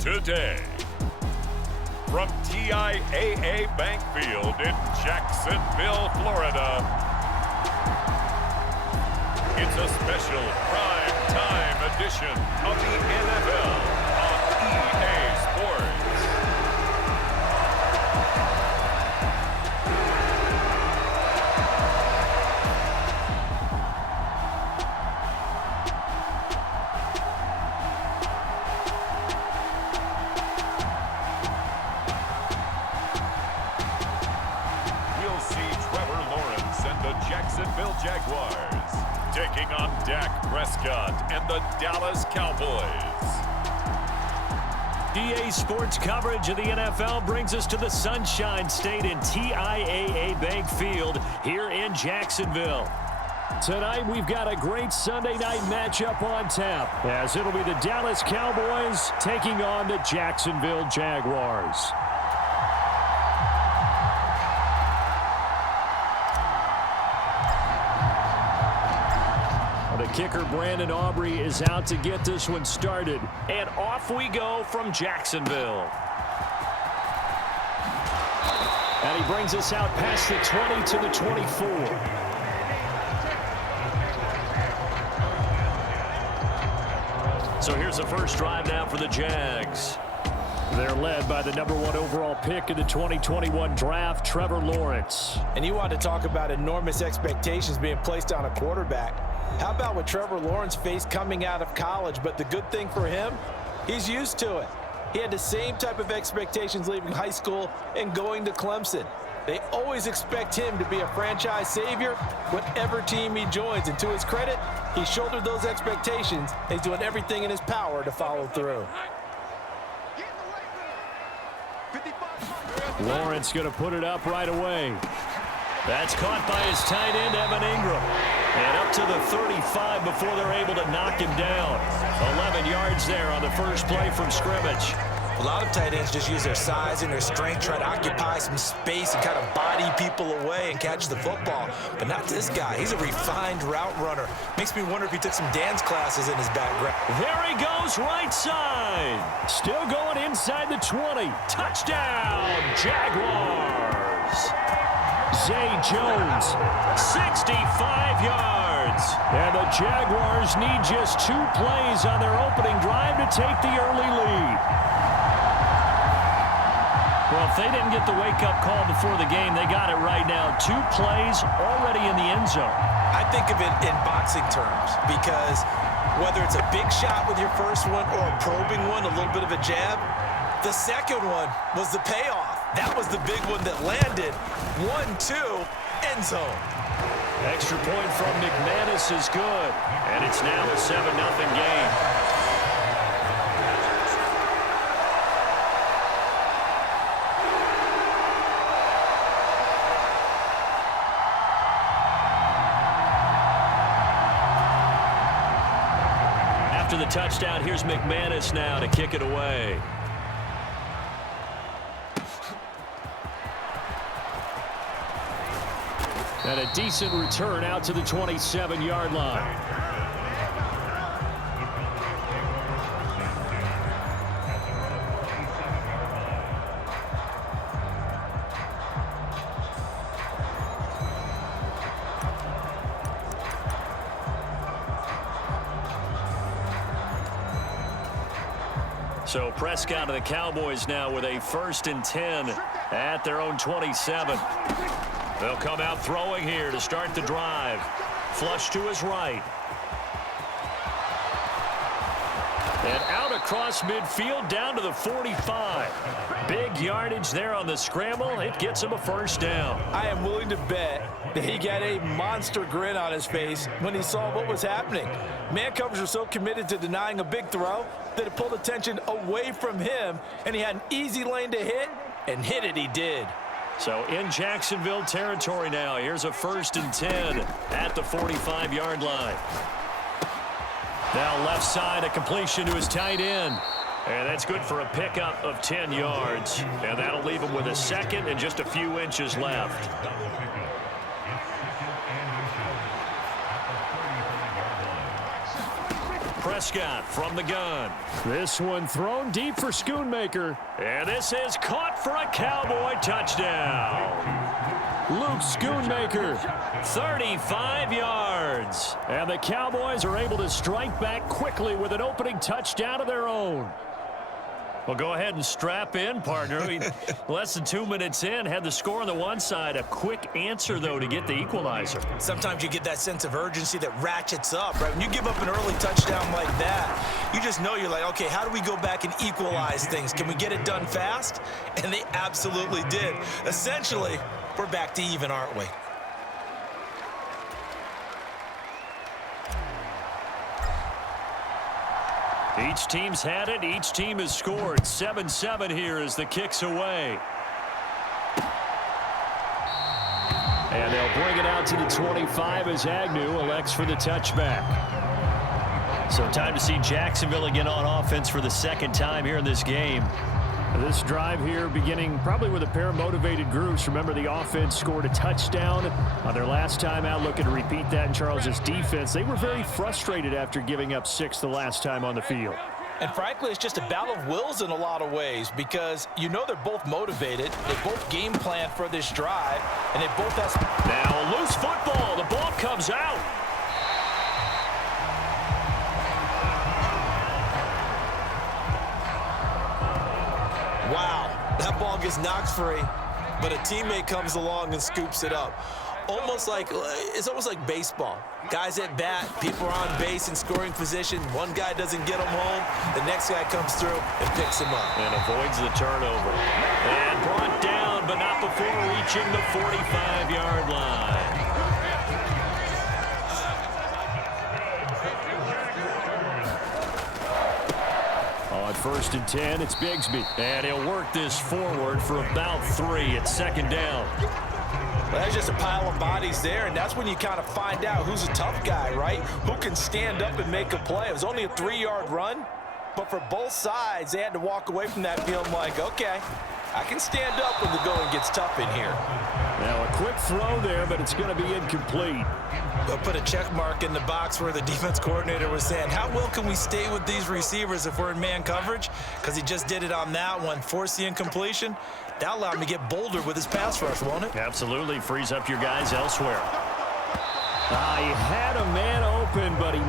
today. From TIAA Bank Field in Jacksonville, Florida, it's a special prime time edition of the NFL on EA Sports. Jacksonville Jaguars taking on Dak Prescott and the Dallas Cowboys. EA Sports coverage of the NFL brings us to the Sunshine State in TIAA Bank Field here in Jacksonville. Tonight we've got a great Sunday night matchup on tap, as it'll be the Dallas Cowboys taking on the Jacksonville Jaguars. The kicker, Brandon Aubrey, is out to get this one started. And off we go from Jacksonville. And he brings us out past the 20 to the 24. So here's the first drive now for the Jags. They're led by the #1 overall pick in the 2021 draft, Trevor Lawrence. And you want to talk about enormous expectations being placed on a quarterback. How about what Trevor Lawrence faced coming out of college? But the good thing for him, he's used to it. He had the same type of expectations leaving high school and going to Clemson. They always expect him to be a franchise savior, whatever team he joins. And to his credit, he shouldered those expectations and he's doing everything in his power to follow through. Lawrence going to put it up right away. That's caught by his tight end, Evan Ingram. And up to the 35 before they're able to knock him down. 11 yards there on the first play from scrimmage. A lot of tight ends just use their size and their strength, try to occupy some space and kind of body people away and catch the football. But not this guy. He's a refined route runner. Makes me wonder if he took some dance classes in his background. There he goes, right side. Still going inside the 20. Touchdown, Jaguars. Zay Jones, 65 yards. And the Jaguars need just 2 plays on their opening drive to take the early lead. Well, if they didn't get the wake-up call before the game, they got it right now. 2 plays already in the end zone. I think of it in boxing terms because whether it's a big shot with your first one or a probing one, a little bit of a jab, the second one was the payoff. That was the big one that landed. 1-2, end zone. Extra point from McManus is good. And it's now a 7-0 game. After the touchdown, here's McManus now to kick it away. And a decent return out to the 27-yard line. So Prescott and the Cowboys now with a 1st and 10 at their own 27. They'll come out throwing here to start the drive. Flush to his right. And out across midfield down to the 45. Big yardage there on the scramble. It gets him a 1st down. I am willing to bet that he got a monster grin on his face when he saw what was happening. Man coverage was so committed to denying a big throw that it pulled attention away from him, and he had an easy lane to hit, and hit it he did. So in Jacksonville territory now. Here's a 1st and 10 at the 45-yard line. Now left side, a completion to his tight end. And that's good for a pickup of 10 yards. And that'll leave him with a 2nd and just a few inches left. Prescott from the gun. This one thrown deep for Schoonmaker. And this is caught for a Cowboy touchdown. Luke Schoonmaker, 35 yards. And the Cowboys are able to strike back quickly with an opening touchdown of their own. Well, go ahead and strap in, partner. Less than 2 minutes in, had the score on the one side. A quick answer, though, to get the equalizer. Sometimes you get that sense of urgency that ratchets up, right? When you give up an early touchdown like that, you just know you're like, okay, how do we go back and equalize things? Can we get it done fast? And they absolutely did. Essentially, we're back to even, aren't we? Each team's had it. Each team has scored. 7-7 here as the kick's away. And they'll bring it out to the 25 as Agnew elects for the touchback. So time to see Jacksonville again on offense for the second time here in this game. This drive here beginning probably with a pair of motivated groups. Remember, the offense scored a touchdown on their last time out. Looking to repeat that in Charles's defense. They were very frustrated after giving up 6 the last time on the field. And frankly, it's just a battle of wills in a lot of ways because you know they're both motivated. They both game plan for this drive, and they both have... Now a loose football. The ball comes out. Wow, that ball gets knocked free, but a teammate comes along and scoops it up. It's almost like baseball. Guys at bat, people are on base in scoring position. One guy doesn't get them home. The next guy comes through and picks him up. And avoids the turnover. And brought down, but not before reaching the 45-yard line. On 1st and 10, it's Bigsby. And he'll work this forward for about 3 at 2nd down. Well, that's just a pile of bodies there, and that's when you kind of find out who's a tough guy, right? Who can stand up and make a play. It was only a 3-yard run, but for both sides, they had to walk away from that feeling like, okay, I can stand up when the going gets tough in here. Now a quick throw there, but it's going to be incomplete. They'll put a check mark in the box where the defense coordinator was saying, how well can we stay with these receivers if we're in man coverage? Because he just did it on that one, forced the incompletion. That'll allow him to get bolder with his pass rush, won't it? Absolutely. Frees up your guys elsewhere. He had a man open, but he